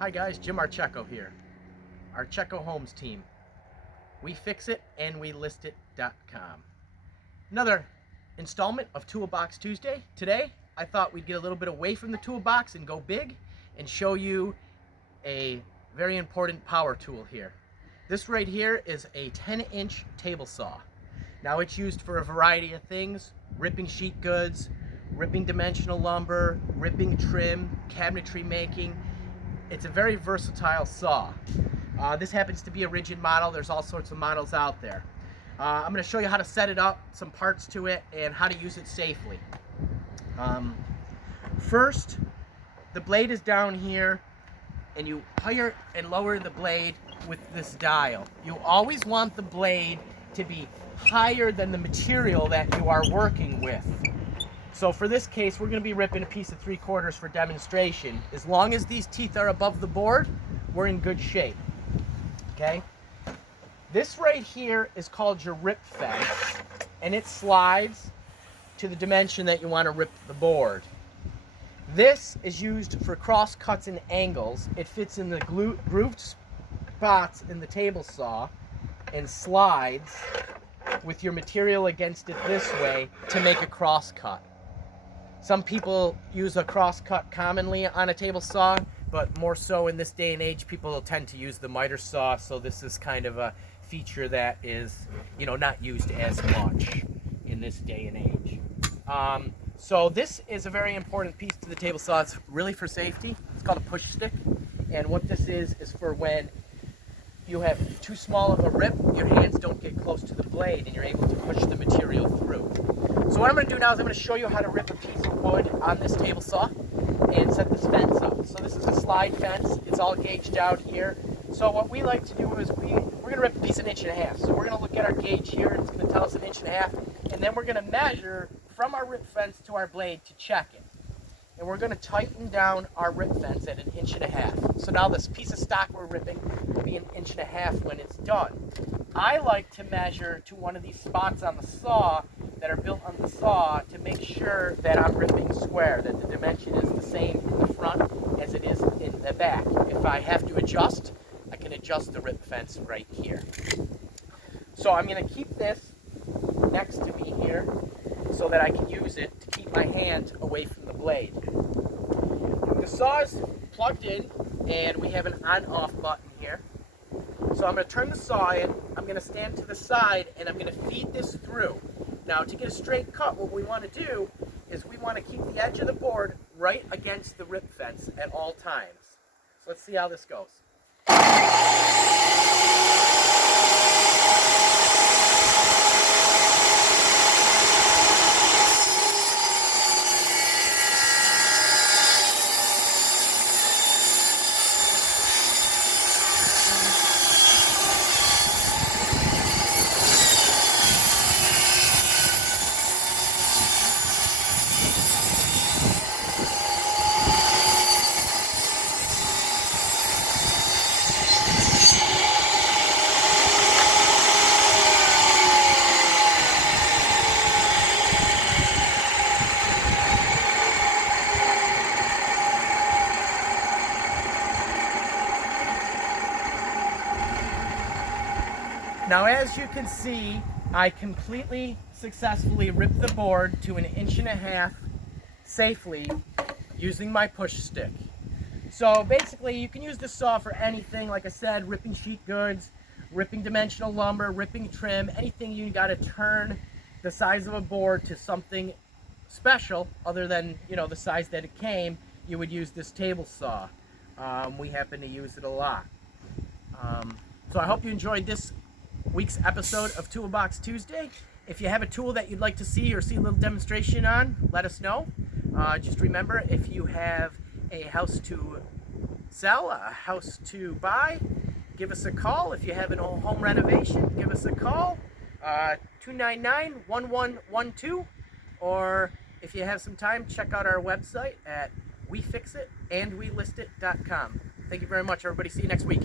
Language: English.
Hi guys, Jim Archeco here. Archeco Homes team. We fix it and we list it.com. Another installment of Toolbox Tuesday. Today, I thought we'd get a little bit away from the toolbox and go big and show you a very important power tool here. This right here is a 10-inch table saw. Now it's used for a variety of things: ripping sheet goods, ripping dimensional lumber, ripping trim, cabinetry making. It's a very versatile saw. This happens to be a rigid model. There's all sorts of models out there. I'm going to show you how to set it up, some parts to it, and how to use it safely. First, the blade is down here, and you higher and lower the blade with this dial. You always want the blade to be higher than the material that you are working with. So for this case, we're going to be ripping a piece of 3/4 for demonstration. As long as these teeth are above the board, we're in good shape. Okay? This right here is called your rip fence, and it slides to the dimension that you want to rip the board. This is used for cross cuts and angles. It fits in the grooved spots in the table saw and slides with your material against it this way to make a cross cut. Some people use a cross cut commonly on a table saw, but more so in this day and age, people tend to use the miter saw, so this is kind of a feature that is, not used as much in this day and age. So this is a very important piece to the table saw. It's really for safety. It's called a push stick, and what this is for when you have too small of a rip, your hands don't get close to the blade and you're able to push the material through. So what I'm going to do now is I'm going to show you how to rip a piece of wood on this table saw and set this fence up. So this is a slide fence. It's all gauged out here. So what we like to do is we're going to rip a piece 1.5 inches. So we're going to look at our gauge here. It's going to tell us 1.5 inches, and then we're going to measure from our rip fence to our blade to check it. And we're going to tighten down our rip fence at 1.5 inches. So now this piece of stock we're ripping will be 1.5 inches when it's done. I like to measure to one of these spots on the saw that are built on the saw to make sure that I'm ripping square, that the dimension is the same in the front as it is in the back. If I have to adjust, I can adjust the rip fence right here. So I'm going to keep this next to me here so that I can use it to keep my hand away from the blade. The saw is plugged in and we have an on-off button here. So I'm going to turn the saw in, I'm going to stand to the side, and I'm going to feed this through. Now to get a straight cut, what we want to do is we want to keep the edge of the board right against the rip fence at all times. So let's see how this goes. Now, as you can see, I completely successfully ripped the board to 1.5 inches safely using my push stick. So basically, you can use this saw for anything. Like I said, ripping sheet goods, ripping dimensional lumber, ripping trim, anything you got to turn the size of a board to something special other than, the size that it came, you would use this table saw. We happen to use it a lot. So I hope you enjoyed this week's episode of Toolbox Tuesday. If you have a tool that you'd like to see or see a little demonstration on, let us know. Just remember, if you have a house to sell, a house to buy, give us a call. If you have a home renovation, give us a call, 299-1112. Or if you have some time, check out our website at wefixitandwelistit.com. Thank you very much, everybody. See you next week.